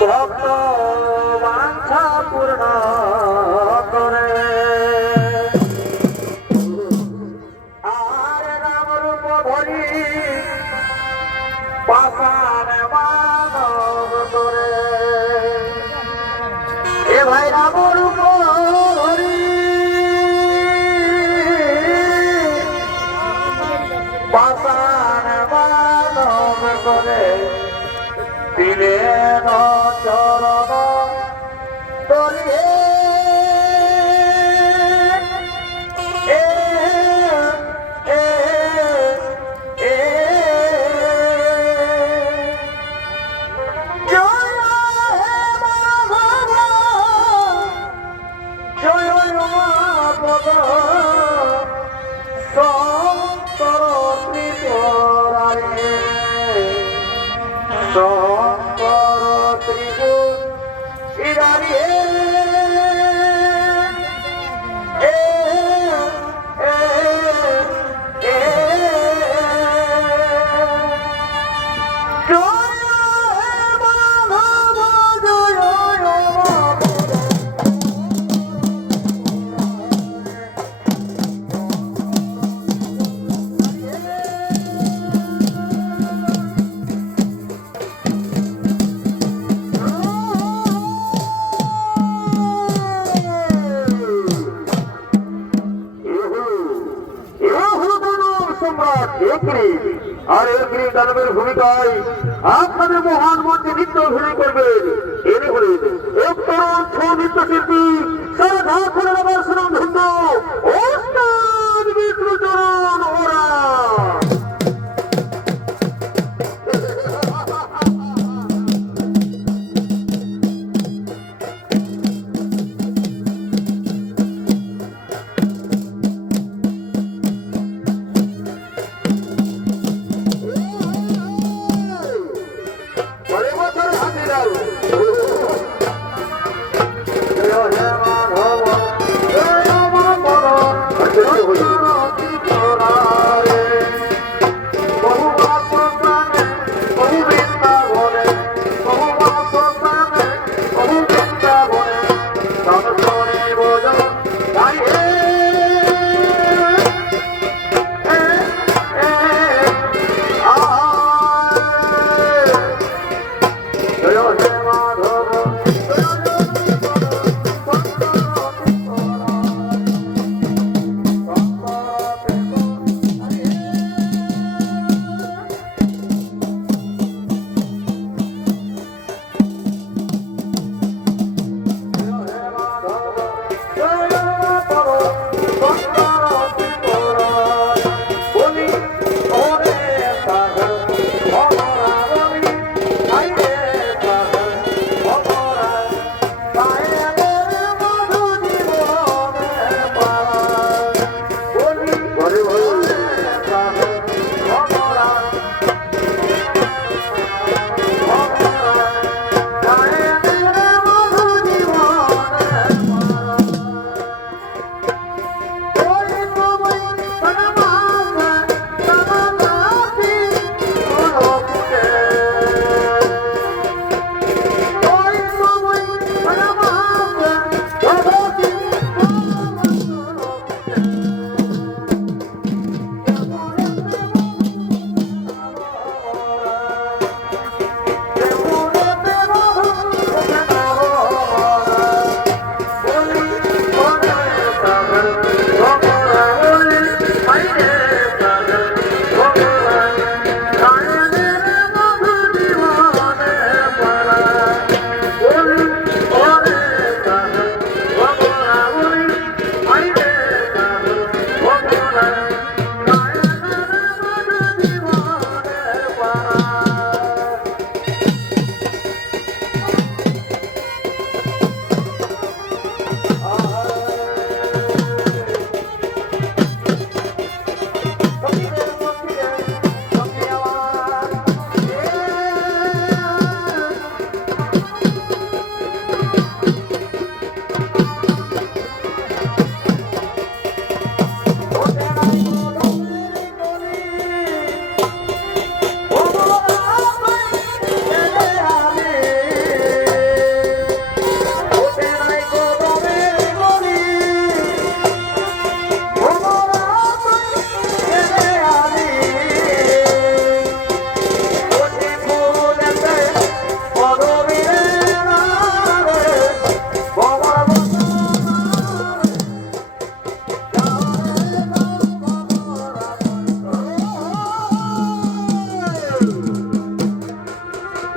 ভক্ত বাঞ্ছা পূর্ণ করে আর নাম রূপ ধরি পাষাণ মানব করে এ ভাই নাম রূপ ধরি পাষাণ মানব করে দিলেন চরণ তলিয়ে আর এই দানবের ভূমিকায় আপনাদের মহান মঞ্চে নৃত্য অভিনয় করবেন এনে হলেন এক তরুণ ছৌ নৃত্যশিল্পী সারা ঝাড়খণ্ডের আমার সুনামধন্য ওস্তাদ বিষ্ণুচরণ ওরা। Jai Jai Madhava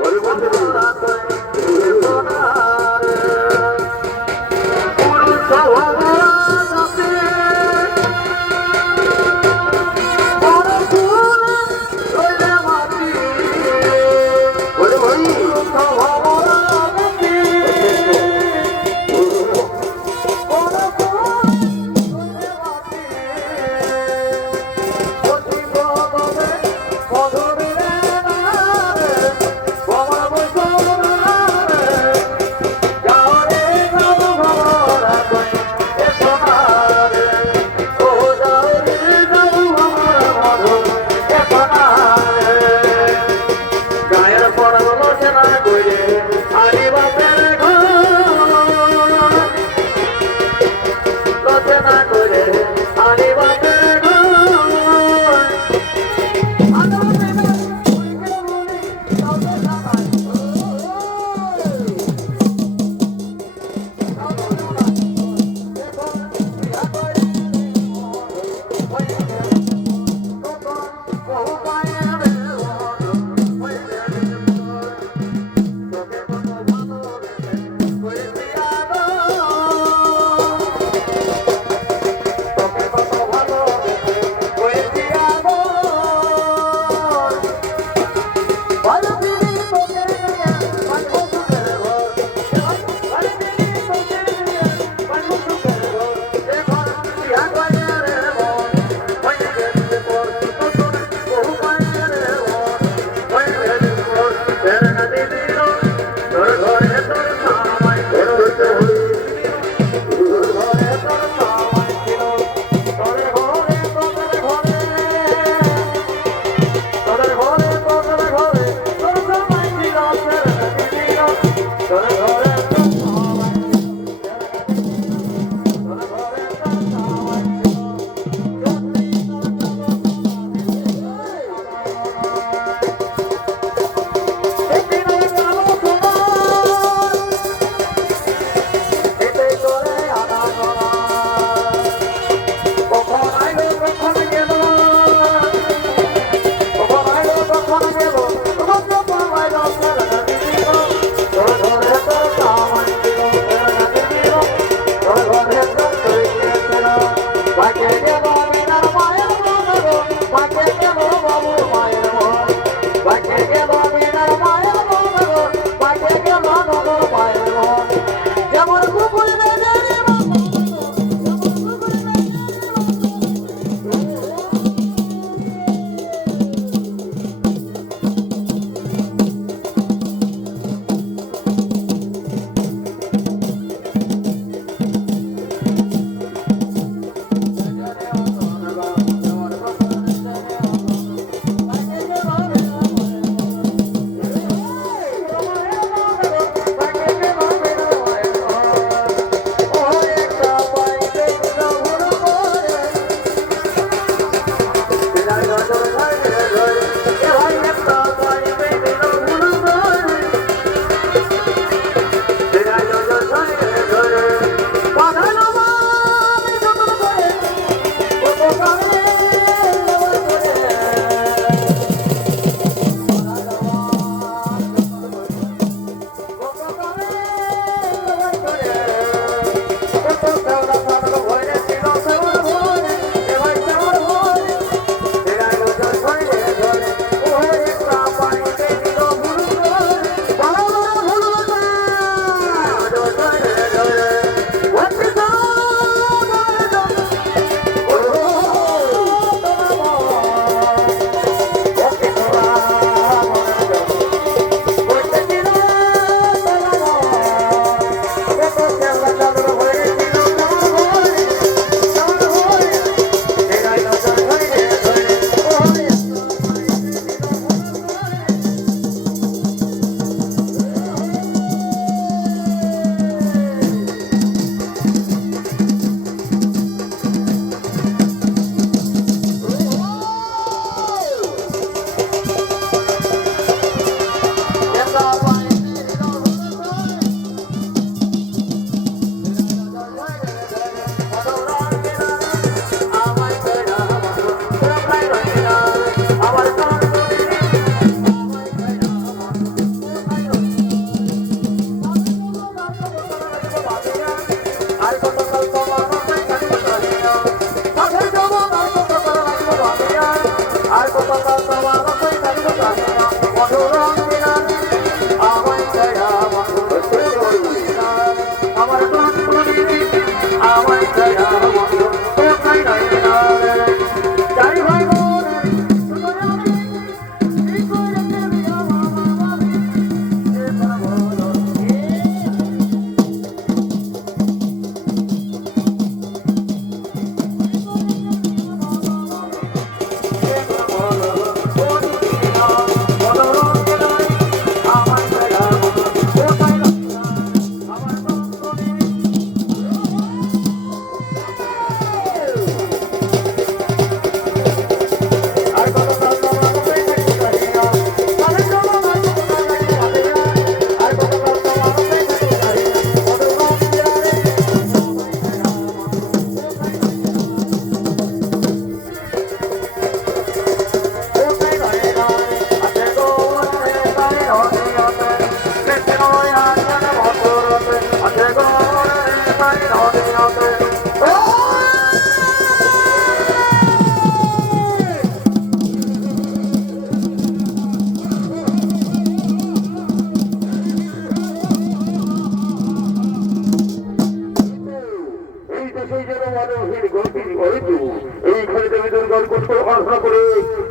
ওরে বন্ধু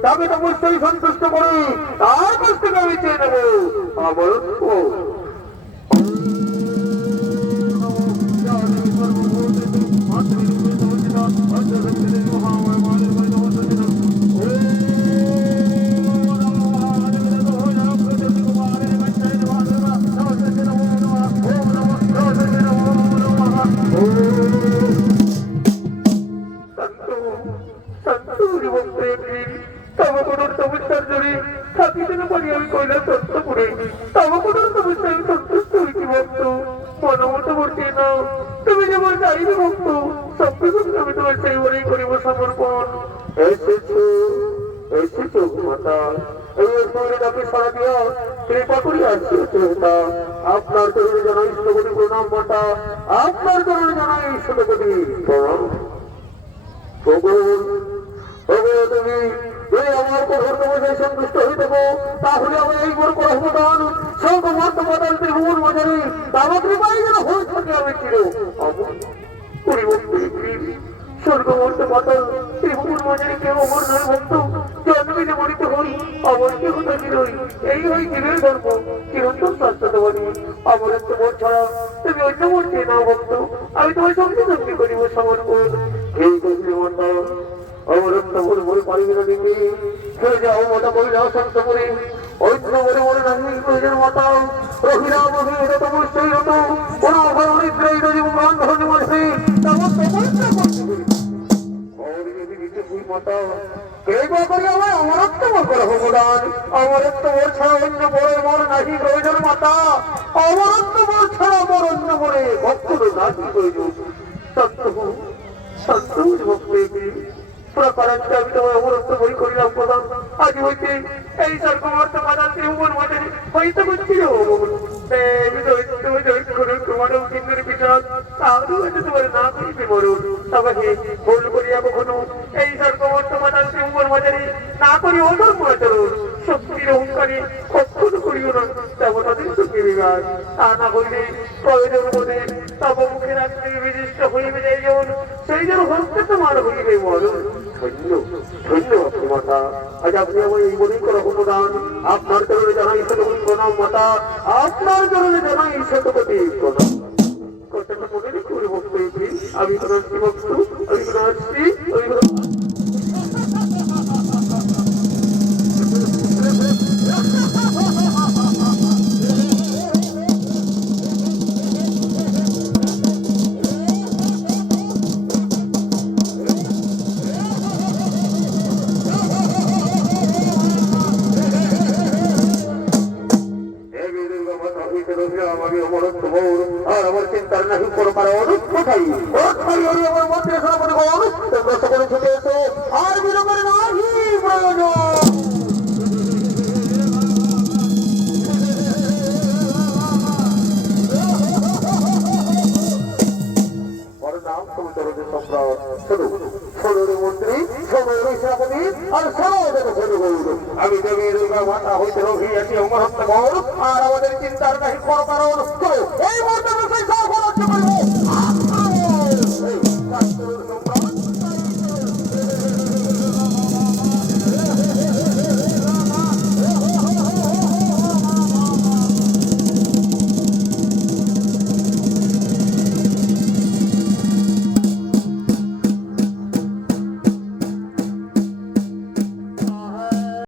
তাকে তো অবশ্যই সন্তুষ্ট করে তার কাছ থেকে আমি চেয়ে নেবো অমরত্ব। তুমি যেমন চাইবে ভক্ত সঙ্গে সঙ্গে আমি তোমার সেই বলেই করিব সমর্পণ। এসেছো এসেছো মাতা, এই ডাকে সারা দিয়া কৃপা করিয়া আসিয়াছে। আপনার চরণে জানাই শতকোটি প্রণাম মাতা, আপনার চরণে জানাই শতকোটি প্রণাম। তুমি আমার কঠোর তপস্যায় সন্তুষ্ট হয়ে থাকো, তাহলে আমি এই বড় করহদান সর্বমর্ত মাতাল ত্রিভুবন মাঝারি তার কৃপাই যেন হয়ে থাকে আমি চির স্বর্গমর্ত মাতাল ত্রিভুবন মাঝারি কেউ অমর নয় ভক্ত, জন্মিতে মরিতে হই অমর কেহ থাকিরই, এই হই জীবের ধর্ম চিরন্তন শাশ্বতবাণী। অমরত্ব মোর ছাড়া তুমি অন্য মোর চেয়ে নাও ভক্ত, আমি তোমার সঙ্গে সঙ্গে করিব সমর্পণ। এই কহিলে মাতা অমরত্ব মনে মনে পারিবে না দিদি, ফিরে যাও মাতা কহিলা শান্ত করে ঐক্য মনে মনে নাগিনী প্রয়োজন মাতা রহিলা মহি হত অবশ্যই হত কোন অভয় অনিদ্রয় জীব প্রাণ ধরে মাসে তেমন তপস্যা করতে মাতা কে করে আমার অমরত্ব মোর করে ভগবান, অমরত্ব মোর ছাড়া অন্য বড় মর নাহি প্রয়োজন মাতা, অমরত্ব মোর ছাড়া মোর অন্য বড়ে ভক্ত নাহি প্রয়োজন। সত্য সত্য ভক্তি প্রকারান্তে আমি তোমার অমরত্ব বই করিলাম প্রদান, আজ হইতে এই সর্বমর্ত মাদাল ত্রিভুবন মাঝারি হইতে করছিল তোমারও কিন্দের পিছন তাহলে হয়তো তোমার না করিবে মরণ। তবে ভুল করিয়া কখনো এই সর্বমর্ত মাদাল ত্রিভুবন মাঝারি না করি অধর্ম আচরণ, শক্তির অহংকারী কখনো করিও না দেবতাদের সঙ্গে বিবাদ, তা না হইলে প্রয়োজন বোধে তব মুখে রাখতে বিশিষ্ট হইবে যেজন সেই যেন হস্তে তোমার হইবে মরণ। ধন্য ধন্য মাতা, আজ আপনি আমার এই বলেই করা অনুদান, আপনার চরণে জানাই শতকোটি প্রণাম মাতা, আপনার চরণে জানাই শতকোটি প্রণাম। কথাটা মনে রেখে ভক্ত আমি কোন আসছি ভক্ত, আমি কোন আসছি আর আমার চিন্তার নাকি কোনো কারো অনুপ্রথাই আমার মধ্যে অনুপ্রত করে ছুটে এসো আর বিলম্বের নাহি প্রয়োজন। আমি দেবী দুর্গা মাতা হইতে রহিয়াছি অমরত্ব আর আমাদের চিন্তার নাকি কোনো কারণ এই মুহূর্তে